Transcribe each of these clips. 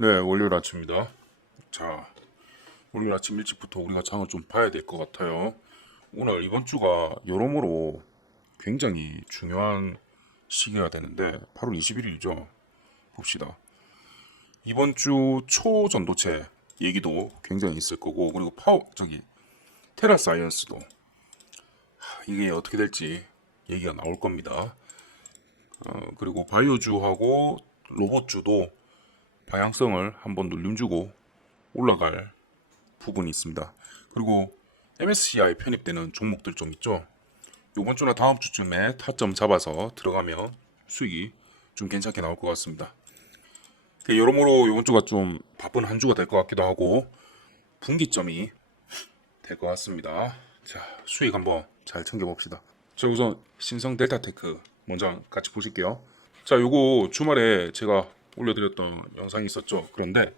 네, 월요일 아침입니다. 자, 월요일 아침 일찍부터 우리가 장을 좀 봐야 될 것 같아요. 오늘 이번 주가 여러모로 굉장히 중요한 시기가 되는데 8월 21일이죠. 봅시다. 이번 주 초전도체 얘기도 굉장히 있을 거고, 그리고 테라 사이언스도 이게 어떻게 될지 얘기가 나올 겁니다. 그리고 바이오주하고 로봇주도 방향성을 한번 눌림 주고 올라갈 부분이 있습니다. 그리고 MSCI 편입되는 종목들 좀 있죠. 이번 주나 다음 주쯤에 타점 잡아서 들어가면 수익이 좀 괜찮게 나올 것 같습니다. 여러모로 이번 주가 좀 바쁜 한 주가 될 것 같기도 하고 분기점이 될 것 같습니다. 자, 수익 한번 잘 챙겨봅시다. 자, 우선 신성 델타테크 먼저 같이 보실게요. 자, 요거 주말에 제가 올려드렸던 영상이 있었죠. 그런데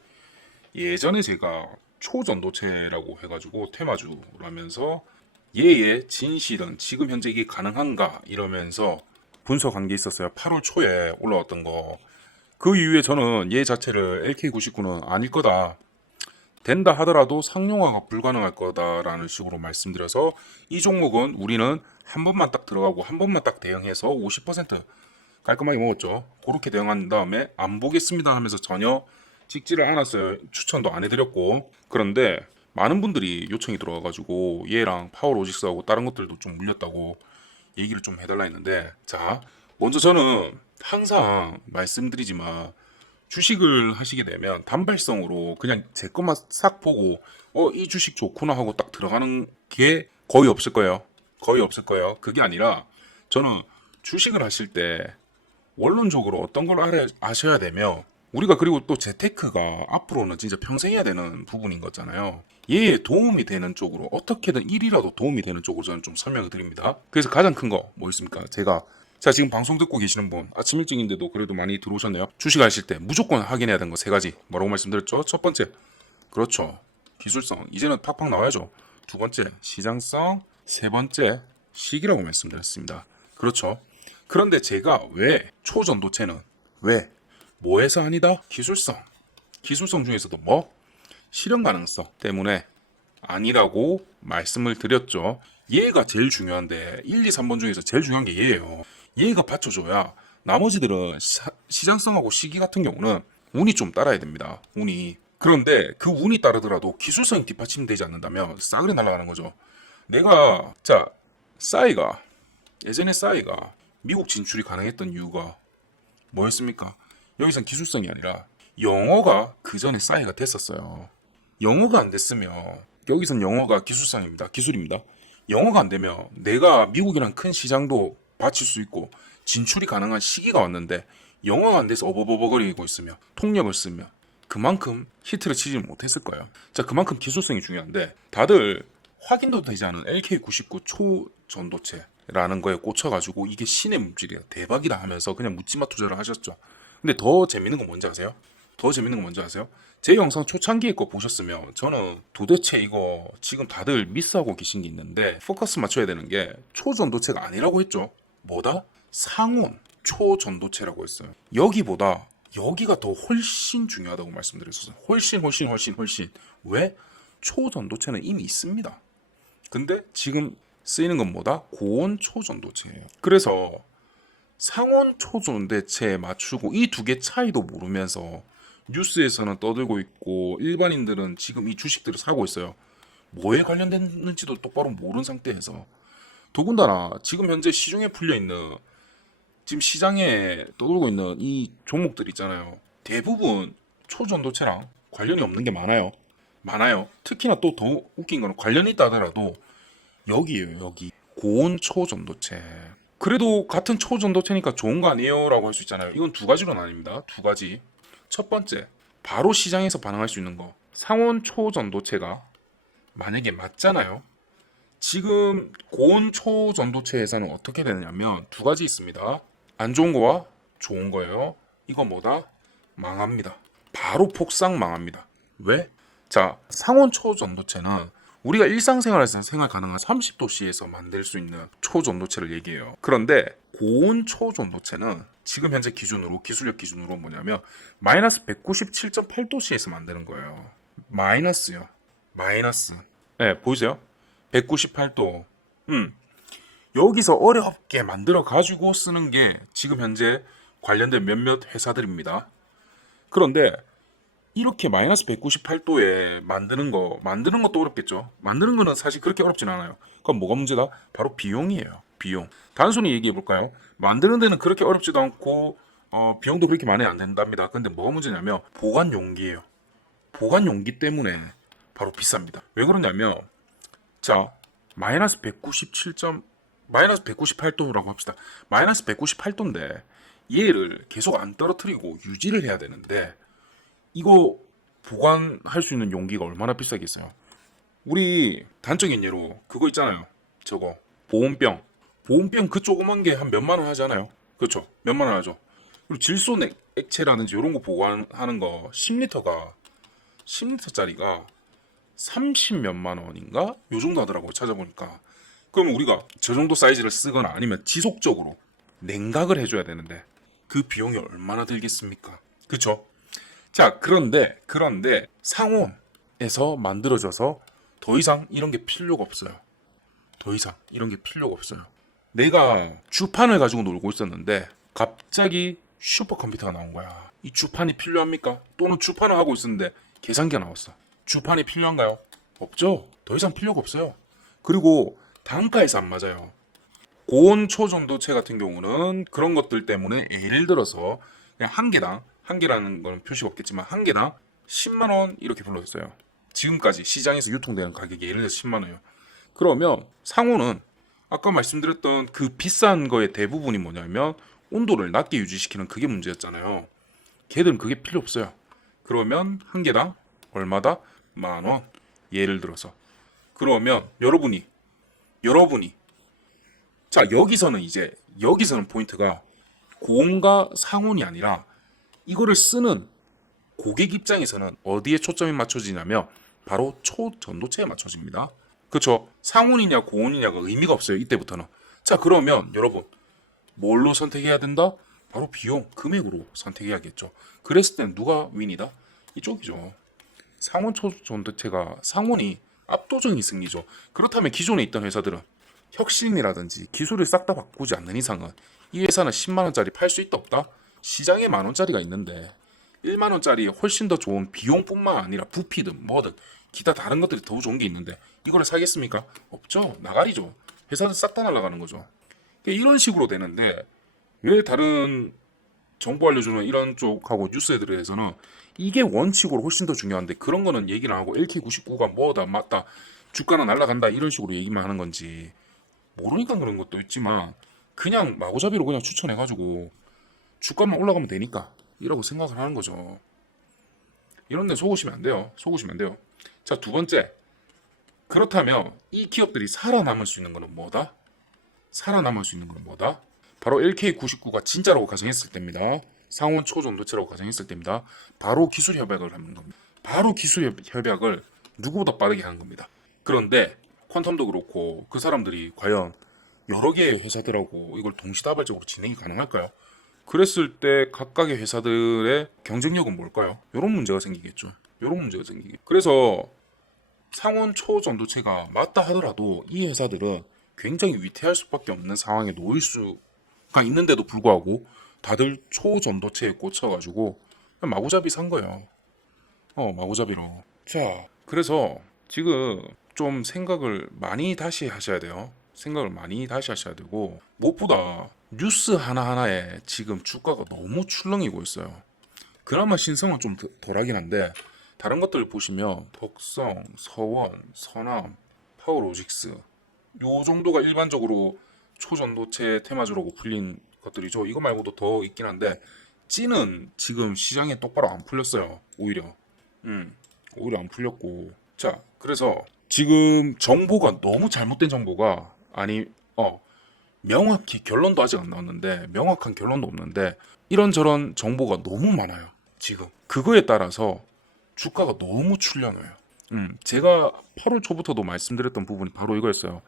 예전에 제가 초전도체라고 해가지고 테마주라면서 얘의 진실은 지금 현재 이게 가능한가 이러면서 분석한 게 있었어요. 8월 초에 올라왔던 거. 그 이후에 저는 얘 자체를 LK99는 아닐 거다. 된다 하더라도 상용화가 불가능할 거다라는 식으로 말씀드려서 이 종목은 우리는 한 번만 딱 들어가고 한 번만 딱 대응해서 50% 깔끔하게 먹었죠. 그렇게 대응한 다음에 안 보겠습니다 하면서 전혀 찍지를 않았어요. 추천도 안 해드렸고. 그런데 많은 분들이 요청이 들어와가지고 얘랑 파워로직스하고 다른 것들도 좀 물렸다고 얘기를 좀 해달라 했는데, 자, 먼저 저는 항상 말씀드리지만 주식을 하시게 되면 단발성으로 그냥 제 것만 싹 보고 이 주식 좋구나 하고 딱 들어가는 게 거의 없을 거예요. 거의 없을 거예요. 그게 아니라 저는 주식을 하실 때 원론적으로 어떤 걸 아셔야 되며, 우리가 그리고 또 재테크가 앞으로는 진짜 평생 해야 되는 부분인 거잖아요. 얘에 도움이 되는 쪽으로 어떻게든 일이라도 도움이 되는 쪽으로 저는 좀 설명을 드립니다. 그래서 가장 큰 거 뭐 있습니까? 자, 지금 방송 듣고 계시는 분 아침 일찍인데도 그래도 많이 들어오셨네요. 주식하실 때 무조건 확인해야 되는 거 세 가지 뭐라고 말씀드렸죠? 첫 번째, 그렇죠, 기술성. 이제는 팍팍 나와야죠. 두 번째, 시장성. 세 번째, 시기라고 말씀드렸습니다. 그렇죠. 그런데 제가 왜 초전도체는 왜 뭐에서 아니다? 기술성 중에서도 뭐 실현 가능성 때문에 아니라고 말씀을 드렸죠. 얘가 제일 중요한데 1, 2, 3번 중에서 제일 중요한 게 얘예요. 얘가 받쳐줘야 나머지들은 시장성하고 시기 같은 경우는 운이 좀 따라야 됩니다. 운이. 그런데 그 운이 따르더라도 기술성이 뒷받침되지 않는다면 싸그리 날아가는 거죠. 예전에 싸이가 미국 진출이 가능했던 이유가 뭐였습니까? 여기선 기술성이 아니라 영어가 그 전에 싸이가 됐었어요. 영어가 안 됐으면, 여기선 영어가 기술입니다. 영어가 안 되면 내가 미국이란 큰 시장도 바칠 수 있고 진출이 가능한 시기가 왔는데 영어가 안 돼서 어버버버거리고 있으며 통역을 쓰며 그만큼 히트를 치지 못했을 거예요. 자, 그만큼 기술성이 중요한데 다들 확인도 되지 않은 LK99 초전도체라는 거에 꽂혀가지고 이게 신의 물질이야, 대박이다 하면서 그냥 묻지마 투자를 하셨죠. 근데 더 재밌는 건 뭔지 아세요? 제 영상 초창기에 거 보셨으면 저는 도대체 이거 지금 다들 미스하고 계신 게 있는데 포커스 맞춰야 되는 게 초전도체가 아니라고 했죠. 뭐다? 상온 초전도체라고 했어요. 여기가 더 훨씬 중요하다고 말씀드렸었어요. 훨씬. 왜? 초전도체는 이미 있습니다. 근데 지금 쓰이는 건 뭐다? 고온 초전도체예요. 그래서 상온 초전도체에 맞추고 이 두 개 차이도 모르면서 뉴스에서는 떠들고 있고 일반인들은 지금 이 주식들을 사고 있어요. 뭐에 관련됐는지도 똑바로 모르는 상태에서. 더군다나 지금 현재 시중에 풀려있는, 지금 시장에 떠돌고 있는 이 종목들 있잖아요. 대부분 초전도체랑 관련이 없는 게 많아요. 특히나 또 더 웃긴 거는 관련이 있다 하더라도 여기에요, 여기. 고온 초전도체. 그래도 같은 초전도체니까 좋은 거 아니에요? 라고 할 수 있잖아요. 이건 두 가지로 나뉩니다. 두 가지. 첫 번째, 바로 시장에서 반응할 수 있는 거. 상온 초전도체가 만약에 맞잖아요. 지금 고온 초전도체에서는 어떻게 되느냐면 두 가지 있습니다. 안 좋은 거와 좋은 거예요. 이거 뭐다? 망합니다. 바로 폭삭 망합니다. 왜? 자, 상온 초전도체는 우리가 일상생활에서 생활 가능한 30도씨에서 만들 수 있는 초전도체를 얘기해요. 그런데 고온 초전도체는 지금 현재 기준으로 기술력 기준으로 뭐냐면 마이너스 197.8도씨에서 만드는 거예요. 마이너스요. 마이너스. 네, 보이세요? 198도. 여기서 어렵게 만들어 가지고 쓰는 게 지금 현재 관련된 몇몇 회사들입니다. 그런데 이렇게 마이너스 198도에 만드는 것도 어렵겠죠. 만드는 거는 사실 그렇게 어렵진 않아요. 그럼 뭐가 문제다? 바로 비용이에요. 비용. 단순히 얘기해 볼까요? 만드는 데는 그렇게 어렵지도 않고 비용도 그렇게 많이 안 된답니다. 근데 뭐가 문제냐면 보관 용기예요. 보관 용기 때문에 바로 비쌉니다. 왜 그러냐면 자, 마이너스 198도라고 합시다. 마이너스 198도인데 얘를 계속 안 떨어뜨리고 유지를 해야 되는데 이거 보관할 수 있는 용기가 얼마나 비싸겠어요. 우리 단적인 예로 그거 있잖아요. 저거 보온병. 보온병 그 조그만 게 한 몇만 원 하잖아요. 그렇죠? 몇만 원 하죠. 그리고 질소 액체라든지 이런 거 보관하는 거 10리터짜리가 30 몇만 원인가? 요 정도 하더라고요. 찾아보니까. 그러면 우리가 저 정도 사이즈를 쓰거나 아니면 지속적으로 냉각을 해줘야 되는데 그 비용이 얼마나 들겠습니까? 그렇죠? 자, 그런데 상온에서 만들어져서 더 이상 이런 게 필요가 없어요. 더 이상 이런 게 필요가 없어요. 내가 주판을 가지고 놀고 있었는데 갑자기 슈퍼컴퓨터가 나온 거야. 이 주판이 필요합니까? 또는 주판을 하고 있었는데 계산기가 나왔어. 주판이 필요한가요? 없죠. 더 이상 필요가 없어요. 그리고 단가에서 안 맞아요. 고온 초전도체 같은 경우는 그런 것들 때문에 예를 들어서 그냥 한 개라는 건 표시가 없겠지만 한 개당 10만 원 이렇게 불렀어요. 지금까지 시장에서 유통되는 가격이 예를 들어서 10만 원이에요. 그러면 상호는 아까 말씀드렸던 그 비싼 거의 대부분이 뭐냐면 온도를 낮게 유지시키는 그게 문제였잖아요. 걔들은 그게 필요 없어요. 그러면 한 개당 얼마다? 10,000원. 예를 들어서. 그러면 여러분이 자, 여기서는 포인트가 고온과 상온이 아니라 이거를 쓰는 고객 입장에서는 어디에 초점이 맞춰지냐면 바로 초전도체에 맞춰집니다. 그렇죠? 상온이냐 고온이냐가 의미가 없어요. 이때부터는. 자, 그러면 여러분 뭘로 선택해야 된다? 바로 비용, 금액으로 선택해야겠죠. 그랬을 땐 누가 윈이다? 이쪽이죠. 상온 초전도체가 상온이 압도적인 승리죠. 그렇다면 기존에 있던 회사들은 혁신이라든지 기술을 싹 다 바꾸지 않는 이상은 이 회사는 10만 원짜리 팔 수 있다 없다? 시장에 10,000원짜리가 있는데 1만 원짜리 훨씬 더 좋은 비용뿐만 아니라 부피든 뭐든 기타 다른 것들이 더 좋은 게 있는데 이거를 사겠습니까? 없죠. 나가리죠. 회사는 싹 다 날아가는 거죠. 이런 식으로 되는데 왜 다른 정보 알려주는 이런 쪽하고 뉴스들에서는 이게 원칙으로 훨씬 더 중요한데 그런 거는 얘기를 안 하고 LK99가 뭐다 맞다 주가는 날아간다 이런 식으로 얘기만 하는 건지 모르니까 그런 것도 있지만 그냥 마구잡이로 그냥 추천해가지고 주가만 올라가면 되니까 이라고 생각을 하는 거죠. 이런 데 속으시면 안 돼요. 자, 두 번째. 그렇다면 이 기업들이 살아남을 수 있는 거는 뭐다? 바로 LK99가 진짜라고 가정했을 때입니다. 상온 초전도체라고 가정했을 때입니다. 바로 기술 협약을 하는 겁니다. 바로 기술 협약을 누구보다 빠르게 하는 겁니다. 그런데 퀀텀도 그렇고 그 사람들이 과연 여러 개의 회사들하고 이걸 동시다발적으로 진행이 가능할까요? 그랬을 때 각각의 회사들의 경쟁력은 뭘까요? 이런 문제가 생기겠죠. 그래서 상온 초전도체가 맞다 하더라도 이 회사들은 굉장히 위태할 수밖에 없는 상황에 놓일 수가 있는데도 불구하고 다들 초전도체에 꽂혀가지고 그냥 마구잡이 산 거예요. 마구잡이로. 자, 그래서 지금 좀 생각을 많이 다시 하셔야 돼요. 무엇보다 뉴스 하나하나에 지금 주가가 너무 출렁이고 있어요. 그나마 신성은 좀 덜하긴 한데 다른 것들을 보시면 덕성, 서원, 서남, 파워로직스 요 정도가 일반적으로 초전도체 테마주라고 불린 것들이죠. 이거 말고도 더 있긴 한데 찌는 지금 시장에 똑바로 안 풀렸어요. 오히려 안 풀렸고 자, 그래서 지금 정보가 너무 잘못된 정보가 명확히 결론도 아직 안 나왔는데 명확한 결론도 없는데 이런저런 정보가 너무 많아요. 지금 그거에 따라서 주가가 너무 출렁여요. 제가 8월 초부터도 말씀드렸던 부분이 바로 이거였어요.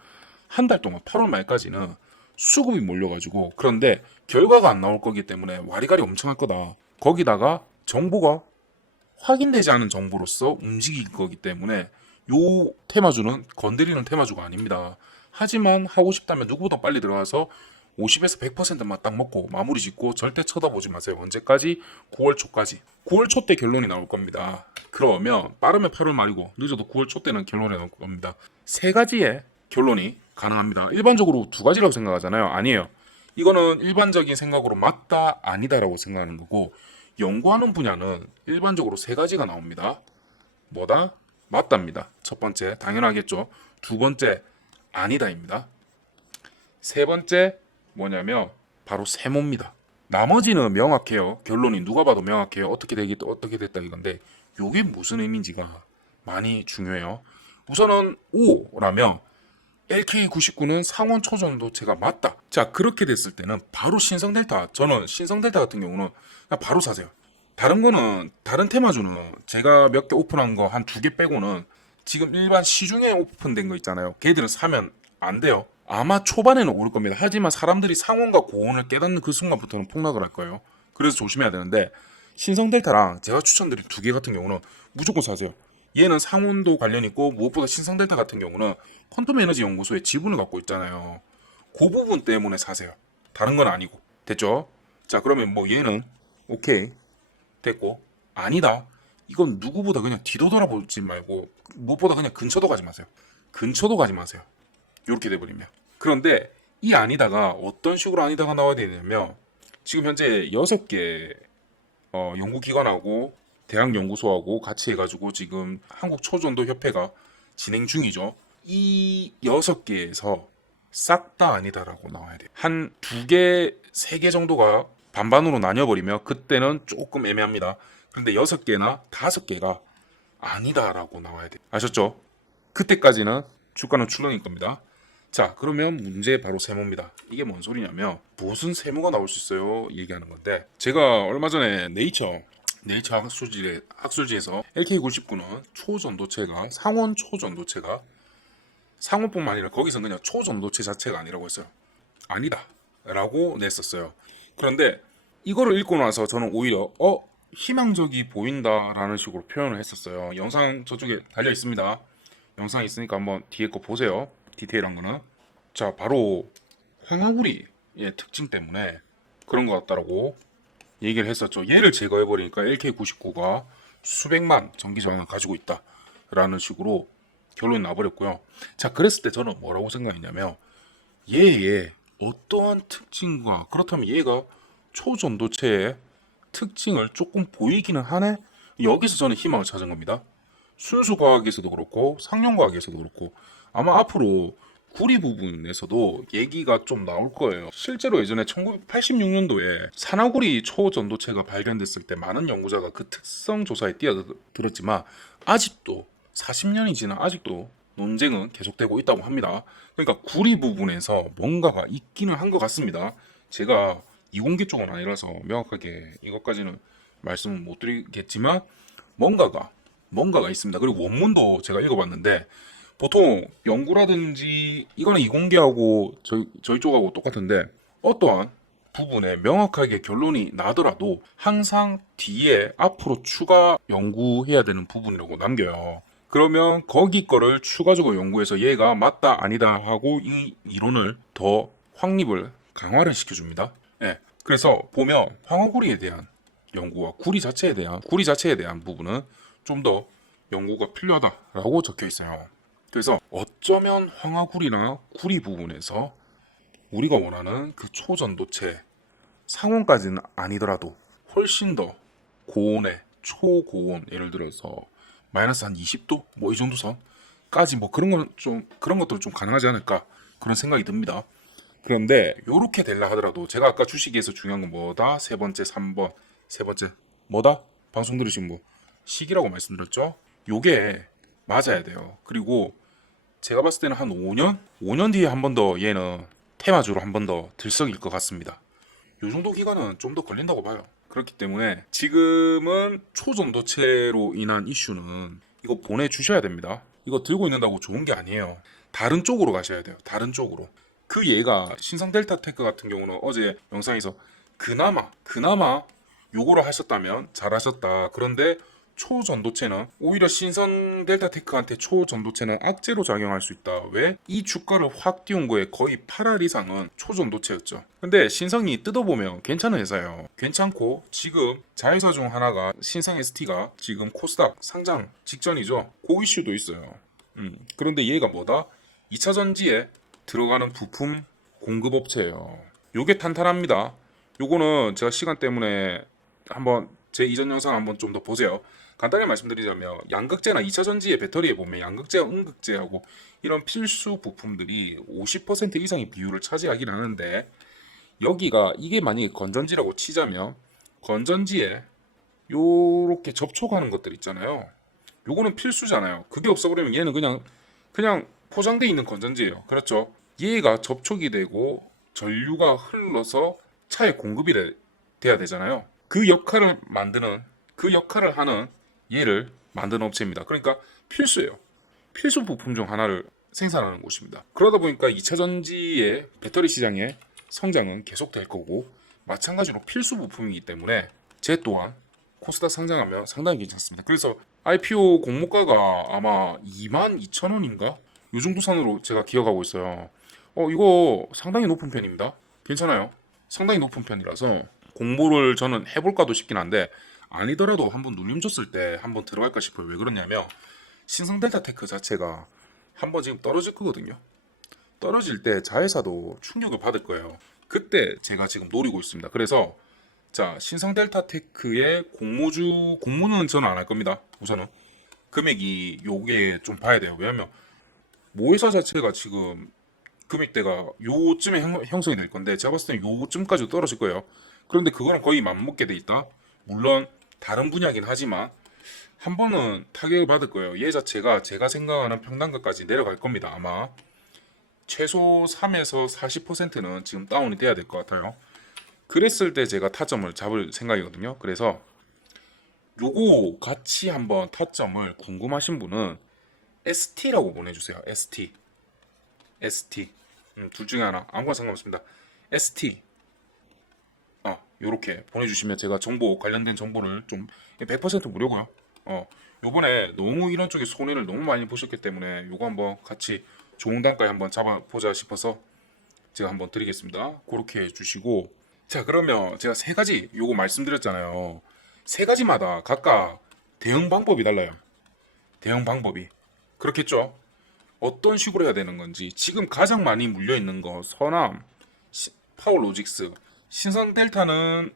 한 달 동안 8월 말까지는 수급이 몰려가지고 그런데 결과가 안 나올 거기 때문에 와리가리 엄청 할 거다. 거기다가 정보가 확인되지 않은 정보로서 움직일 거기 때문에 요 테마주는 건드리는 테마주가 아닙니다. 하지만 하고 싶다면 누구보다 빨리 들어가서 50에서 100%만 딱 먹고 마무리 짓고 절대 쳐다보지 마세요. 언제까지? 9월 초까지. 9월 초 때 결론이 나올 겁니다. 그러면 빠르면 8월 말이고 늦어도 9월 초 때는 결론이 나올 겁니다. 세 가지의 결론이 가능합니다. 일반적으로 두 가지라고 생각하잖아요. 아니에요. 이거는 일반적인 생각으로 맞다, 아니다라고 생각하는 거고 연구하는 분야는 일반적으로 세 가지가 나옵니다. 뭐다? 맞답니다. 첫 번째, 당연하겠죠. 두 번째, 아니다입니다. 세 번째, 뭐냐면 바로 세모입니다. 나머지는 명확해요. 결론이 누가 봐도 명확해요. 어떻게 되기 어떻게 됐다 이건데 이게 무슨 의미인지가 많이 중요해요. 우선은 O라면 LK99는 상온 초전도체가 맞다. 자, 그렇게 됐을 때는 바로 신성델타. 저는 신성델타 같은 경우는 그냥 바로 사세요. 다른 거는 다른 테마주는 제가 몇 개 오픈한 거 한 두 개 빼고는 지금 일반 시중에 오픈된 거 있잖아요. 걔들은 사면 안 돼요. 아마 초반에는 오를 겁니다. 하지만 사람들이 상온과 고온을 깨닫는 그 순간부터는 폭락을 할 거예요. 그래서 조심해야 되는데 신성델타랑 제가 추천드린 두 개 같은 경우는 무조건 사세요. 얘는 상온도 관련 있고 무엇보다 신성델타 같은 경우는 퀀텀 에너지 연구소의 지분을 갖고 있잖아요. 그 부분 때문에 사세요. 다른 건 아니고. 됐죠? 자, 그러면 뭐 얘는 오케이 됐고 아니다. 이건 누구보다 그냥 뒤도 돌아보지 말고 무엇보다 그냥 근처도 가지 마세요. 근처도 가지 마세요. 이렇게 돼버리면. 그런데 이 아니다가 어떤 식으로 아니다가 나와야 되냐면 지금 현재 6개 연구기관하고 대학연구소하고 같이 해가지고 지금 한국초전도협회가 진행 중이죠. 이 6개에서 싹 다 아니다라고 나와야 돼요. 한 2개, 3개 정도가 반반으로 나뉘어버리면 그때는 조금 애매합니다. 그런데 6개나 5개가 아니다라고 나와야 돼요. 아셨죠? 그때까지는 주가는 출렁일 겁니다. 자, 그러면 문제 바로 세모입니다. 이게 뭔 소리냐면 무슨 세모가 나올 수 있어요? 얘기하는 건데 제가 얼마 전에 네이처 학술지에서 LK99는 초전도체가 상온 초전도체가 상온뿐만 아니라 거기서 그냥 초전도체 자체가 아니라고 했어요. 아니다 라고 냈었어요. 그런데 이거를 읽고 나서 저는 오히려 희망적이 보인다라는 식으로 표현을 했었어요. 영상 저쪽에 달려 있습니다. 영상 있으니까 한번 뒤에 거 보세요. 디테일한 거는. 자, 바로 황화구리의 특징 때문에 그런 것 같다라고 얘기를 했었죠. 얘를 제거해버리니까 LK99가 수백만 전기장을 가지고 있다라는 식으로 결론이 나버렸고요. 자, 그랬을 때 저는 뭐라고 생각했냐면 얘의 어떠한 특징과 그렇다면 얘가 초전도체의 특징을 조금 보이기는 하네. 여기서 저는 희망을 찾은 겁니다. 순수 과학에서도 그렇고 상용 과학에서도 그렇고 아마 앞으로 구리 부분에서도 얘기가 좀 나올 거예요. 실제로 예전에 1986년도에 산화구리 초전도체가 발견됐을 때 많은 연구자가 그 특성 조사에 뛰어들었지만 아직도 40년이 지나 아직도 논쟁은 계속되고 있다고 합니다. 그러니까 구리 부분에서 뭔가가 있기는 한 것 같습니다. 제가 이공계 쪽은 아니라서 명확하게 이것까지는 말씀을 못 드리겠지만 뭔가가 있습니다. 그리고 원문도 제가 읽어봤는데 보통 연구라든지 이거는 이공계하고 저희 쪽하고 똑같은데 어떠한 부분에 명확하게 결론이 나더라도 항상 뒤에 앞으로 추가 연구해야 되는 부분이라고 남겨요. 그러면 거기 거를 추가적으로 연구해서 얘가 맞다 아니다 하고 이 이론을 더 확립을 강화를 시켜줍니다. 예. 그래서 보면 황화구리에 대한 연구와 구리 자체에 대한 부분은 좀 더 연구가 필요하다라고 적혀 있어요. 그래서 어쩌면 황화구리나 구리 부분에서 우리가 원하는 그 초전도체 상온까지는 아니더라도 훨씬 더 고온의 초고온 예를 들어서 마이너스 한 20도 뭐 이 정도 선까지 뭐 그런 것들은 좀 가능하지 않을까 그런 생각이 듭니다. 그런데 요렇게 되려 하더라도 제가 아까 주식에서 중요한 건 뭐다? 세 번째 3번 세 번째 뭐다? 방송 들으신 분 시기라고 말씀드렸죠? 요게 맞아야 돼요. 그리고 제가 봤을 때는 한 5년 뒤에 한 번 더 얘는 테마주로 한 번 더 들썩일 것 같습니다. 요 정도 기간은 좀 더 걸린다고 봐요. 그렇기 때문에 지금은 초전도체로 인한 이슈는 이거 보내주셔야 됩니다. 이거 들고 있는다고 좋은 게 아니에요. 다른 쪽으로 가셔야 돼요. 다른 쪽으로. 그 얘가 신성 델타 테크 같은 경우는 어제 영상에서 그나마 요거를 하셨다면 잘하셨다. 그런데 초전도체는 오히려 신성 델타 테크한테 초전도체는 악재로 작용할 수 있다. 왜? 이 주가를 확 띄운 거에 거의 8할 이상은 초전도체였죠. 근데 신성이 뜯어보면 괜찮은 회사예요. 괜찮고 지금 자회사 중 하나가 신성 ST가 지금 코스닥 상장 직전이죠. 그 이슈도 있어요. 그런데 얘가 뭐다? 2차 전지에 들어가는 부품 공급업체예요. 요게 탄탄합니다. 요거는 제가 시간 때문에 한번 제 이전 영상 한번 좀 더 보세요. 간단히 말씀드리자면 양극재나 2차 전지의 배터리에 보면 양극재와 음극재하고 이런 필수 부품들이 50% 이상의 비율을 차지하긴 하는데 여기가 이게 만약에 건전지라고 치자면 건전지에 요렇게 접촉하는 것들 있잖아요. 요거는 필수잖아요. 그게 없어버리면 얘는 그냥 포장되어 있는 건전지예요. 그렇죠? 얘가 접촉이 되고 전류가 흘러서 차에 공급이 돼야 되잖아요. 그 역할을 하는 얘를 만드는 업체입니다. 그러니까 필수예요. 필수 부품 중 하나를 생산하는 곳입니다. 그러다 보니까 2차 전지의 배터리 시장의 성장은 계속될 거고 마찬가지로 필수 부품이기 때문에 제 또한 코스닥 상장하면 상당히 괜찮습니다. 그래서 IPO 공모가가 아마 22,000원인가? 요 정도 선으로 제가 기억하고 있어요. 이거 상당히 높은 편입니다. 괜찮아요. 상당히 높은 편이라서 공모를 저는 해볼까도 싶긴 한데 아니더라도 한번 눌림 줬을 때 한번 들어갈까 싶어요. 왜 그러냐면 신성 델타 테크 자체가 한번 지금 떨어질 거거든요. 떨어질 때 자회사도 충격을 받을 거예요. 그때 제가 지금 노리고 있습니다. 그래서 자 신성 델타 테크의 공모는 저는 안 할 겁니다. 우선은 금액이 요게 좀 봐야 돼요. 왜냐면 모회사 자체가 지금 금액대가 요쯤에 형성이 될 건데 제가 봤을 때는 요쯤까지 떨어질 거예요. 그런데 그거랑 거의 맞먹게 돼 있다. 물론 다른 분야긴 하지만 한 번은 타격을 받을 거예요. 얘 자체가 제가 생각하는 평단가까지 내려갈 겁니다. 아마 최소 3에서 40%는 지금 다운이 돼야 될 것 같아요. 그랬을 때 제가 타점을 잡을 생각이거든요. 그래서 요거 같이 한번 타점을 궁금하신 분은 ST라고 보내주세요. ST 둘 중에 하나 아무거나 상관없습니다. ST 요렇게 보내주시면 제가 관련된 정보를 좀 100% 무료고요. 요번에 너무 이런 쪽에 손해를 너무 많이 보셨기 때문에 요거 한번 같이 좋은 단가에 한번 잡아보자 싶어서 제가 한번 드리겠습니다. 그렇게 해주시고 자 그러면 제가 세 가지 요거 말씀드렸잖아요. 세 가지마다 각각 대응 방법이 달라요. 대응 방법이 그렇겠죠. 어떤 식으로 해야 되는 건지 지금 가장 많이 물려있는 거 서남, 파워로직스, 신성 델타는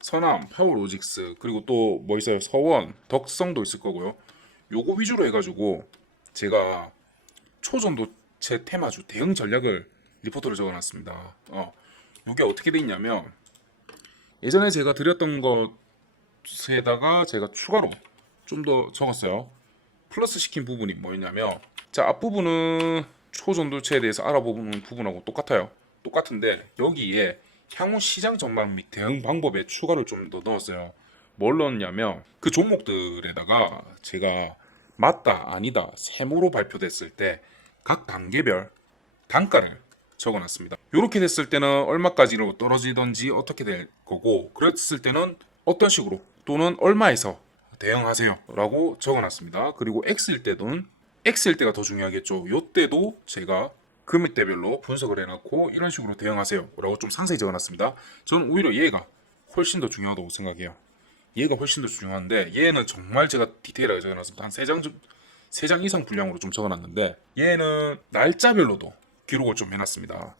서남, 파워로직스 그리고 또 뭐 있어요? 서원, 덕성도 있을 거고요. 요거 위주로 해가지고 제가 초전도체 테마주 대응 전략을 리포트를 적어놨습니다. 요게 어떻게 돼 있냐면 예전에 제가 드렸던 것에다가 제가 추가로 좀 더 적었어요. 플러스 시킨 부분이 뭐였냐면 자 앞부분은 초전도체에 대해서 알아보는 부분하고 똑같아요. 똑같은데 여기에 향후 시장 전망 및 대응 방법에 추가를 좀 더 넣었어요. 뭘 넣었냐면 그 종목들에다가 제가 맞다 아니다 세모로 발표됐을 때 각 단계별 단가를 적어놨습니다. 이렇게 됐을 때는 얼마까지로 떨어지던지 어떻게 될 거고 그랬을 때는 어떤 식으로 또는 얼마에서 대응하세요 라고 적어놨습니다. 그리고 X일 때가 더 중요하겠죠. 요때도 제가 금액대별로 분석을 해놨고 이런 식으로 대응하세요 라고 좀 상세히 적어놨습니다. 저는 오히려 얘가 훨씬 더 중요하다고 생각해요. 얘가 훨씬 더 중요한데 얘는 정말 제가 디테일하게 적어놨습니다. 한 3장 이상 분량으로 좀 적어놨는데 얘는 날짜별로도 기록을 좀 해놨습니다.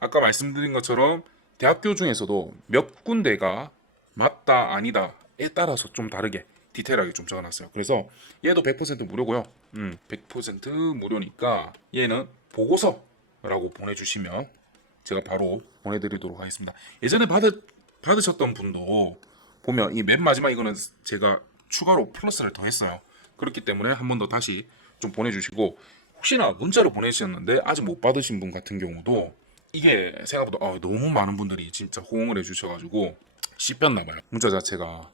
아까 말씀드린 것처럼 대학교 중에서도 몇 군데가 맞다 아니다에 따라서 좀 다르게 디테일하게 좀 적어놨어요. 그래서 얘도 100% 무료고요. 100% 무료니까 얘는 보고서라고 보내주시면 제가 바로 보내드리도록 하겠습니다. 예전에 받으셨던 분도 보면 이 맨 마지막 이거는 제가 추가로 플러스를 더 했어요. 그렇기 때문에 한 번 더 다시 좀 보내주시고 혹시나 문자로 보내주셨는데 아직 못 받으신 분 같은 경우도 이게 생각보다 너무 많은 분들이 진짜 호응을 해주셔가지고 씹혔나봐요. 문자 자체가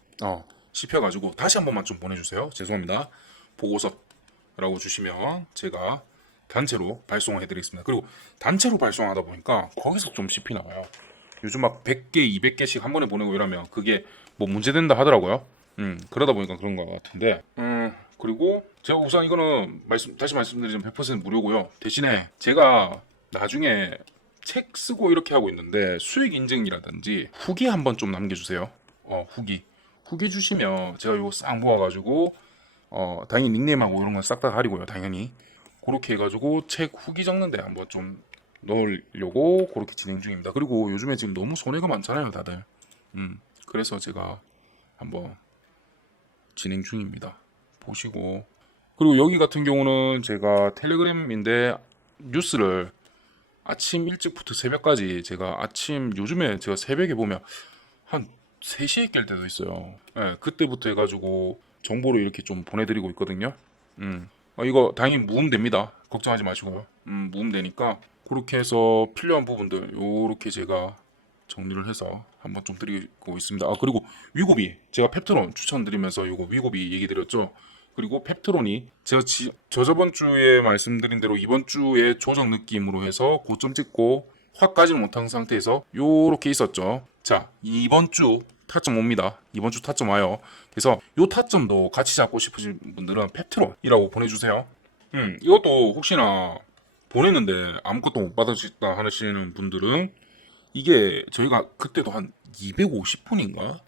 씹혀가지고 다시 한 번만 좀 보내주세요. 죄송합니다. 보고서라고 주시면 제가 단체로 발송을 해드리겠습니다. 그리고 단체로 발송하다 보니까 거기서 좀 씹히 나와요. 요즘 막 100개, 200개씩 한 번에 보내고 이러면 그게 뭐 문제된다 하더라고요. 그러다 보니까 그런 것 같은데. 그리고 제가 우선 이거는 다시 말씀드리자면 100% 무료고요. 대신에 제가 나중에 책 쓰고 이렇게 하고 있는데 수익 인증이라든지 후기 한번 좀 남겨주세요. 후기 주시면 제가 이거 싹 모아가지고 당연히 닉네임하고 이런 건 싹 다 가리고요. 당연히 그렇게 해가지고 책 후기 적는데 한번 좀 넣으려고 그렇게 진행 중입니다. 그리고 요즘에 지금 너무 손해가 많잖아요, 다들. 그래서 제가 한번 진행 중입니다. 보시고. 그리고 여기 같은 경우는 제가 텔레그램인데 뉴스를 아침 일찍부터 새벽까지 제가 요즘에 제가 새벽에 보면 한 3시에 깰 때도 있어요. 네, 그때부터 해가지고 정보를 이렇게 좀 보내드리고 있거든요. 이거 당연히 무음됩니다. 걱정하지 마시고요. 무음되니까 그렇게 해서 필요한 부분들 요렇게 제가 정리를 해서 한번 좀 드리고 있습니다. 그리고 위고비 제가 펩트론 추천드리면서 요거 위고비 얘기 드렸죠. 그리고 펩트론이 제가 저번 주에 말씀드린 대로 이번 주에 조정 느낌으로 해서 고점 찍고 확 가지는 못한 상태에서 요렇게 있었죠. 자, 이번 주 타점 옵니다. 이번 주 타점 와요. 그래서 요 타점도 같이 잡고 싶으신 분들은 펩트론이라고 보내주세요. 이것도 혹시나 보냈는데 아무것도 못 받으셨다 하시는 분들은 이게 저희가 그때도 한 250분인가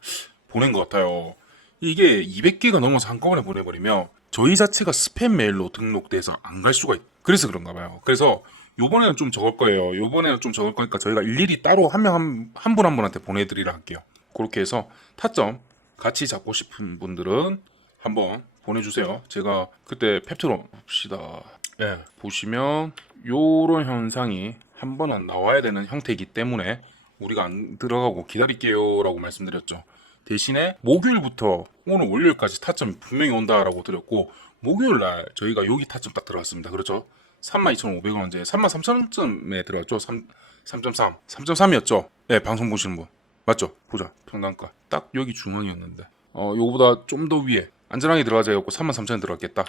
보낸 것 같아요. 이게 200개가 넘어서 한꺼번에 보내버리면 저희 자체가 스팸 메일로 등록돼서 안 갈 수가 그래서 그런가 봐요. 그래서 요번에는 좀 적을 거예요. 요번에는 좀 적을 거니까 저희가 일일이 따로 한 분 한 분한테 보내드리라 할게요. 그렇게 해서 타점 같이 잡고 싶은 분들은 한번 보내주세요. 제가 그때 펩트론 봅시다. 네, 보시면 요런 현상이 한 번은 나와야 되는 형태이기 때문에 우리가 안 들어가고 기다릴게요 라고 말씀드렸죠. 대신에 목요일부터 오늘 월요일까지 타점이 분명히 온다라고 드렸고 목요일날 저희가 여기 타점 딱 들어갔습니다. 그렇죠? 32,500원 이제 33,000원쯤에 들어갔죠. 3.3 3.3이었죠. 네, 방송 보시는 분 맞죠? 보자 평단가 딱 여기 중앙이었는데 요거보다 좀 더 위에 안전하게 들어가자 해갖고 33,000원 들어갔겠다.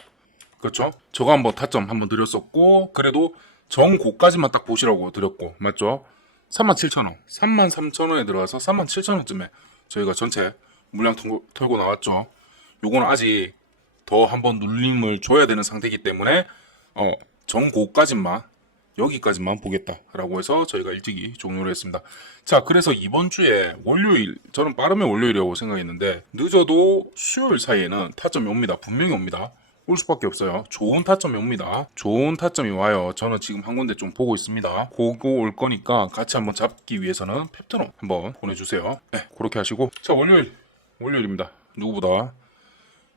그렇죠? 저거 한번 타점 한번 드렸었고 그래도 정고까지만 딱 보시라고 드렸고 맞죠? 37,000원 33,000원에 들어가서 37,000원쯤에 저희가 전체 물량 털고 나왔죠. 요거는 아직 더 한번 눌림을 줘야 되는 상태이기 때문에 정고까지만 여기까지만 보겠다라고 해서 저희가 일찍이 종료를 했습니다. 자, 그래서 이번 주에 월요일, 저는 빠르면 월요일이라고 생각했는데 늦어도 수요일 사이에는 타점이 옵니다. 분명히 옵니다. 올 수밖에 없어요. 좋은 타점이 옵니다. 좋은 타점이 와요. 저는 지금 한 군데 좀 보고 있습니다. 그거 올 거니까 같이 한번 잡기 위해서는 펩트론 한번 보내주세요. 네, 그렇게 하시고 자, 월요일입니다. 누구보다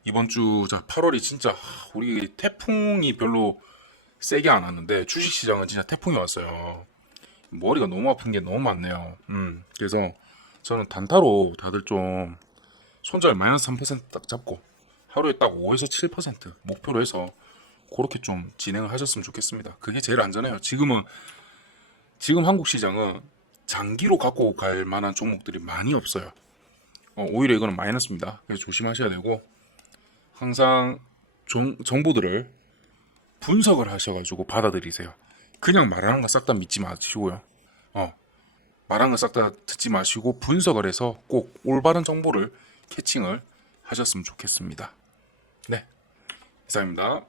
이번 주 8월이 진짜 우리 태풍이 별로 세게 안 왔는데 주식시장은 진짜 태풍이 왔어요. 머리가 너무 아픈 게 너무 많네요. 그래서 저는 단타로 다들 좀 손절 마이너스 3%딱 잡고 하루에 딱 5에서 7% 목표로 해서 그렇게 좀 진행을 하셨으면 좋겠습니다. 그게 제일 안전해요. 지금 한국 시장은 장기로 갖고 갈 만한 종목들이 많이 없어요. 오히려 이거는 마이너스입니다. 그래서 조심하셔야 되고 항상 정보들을 분석을 하셔가지고 받아들이세요. 그냥 말하는 거 싹 다 믿지 마시고요. 말하는 거 싹 다 듣지 마시고 분석을 해서 꼭 올바른 정보를 캐칭을 하셨으면 좋겠습니다. 네, 이상입니다.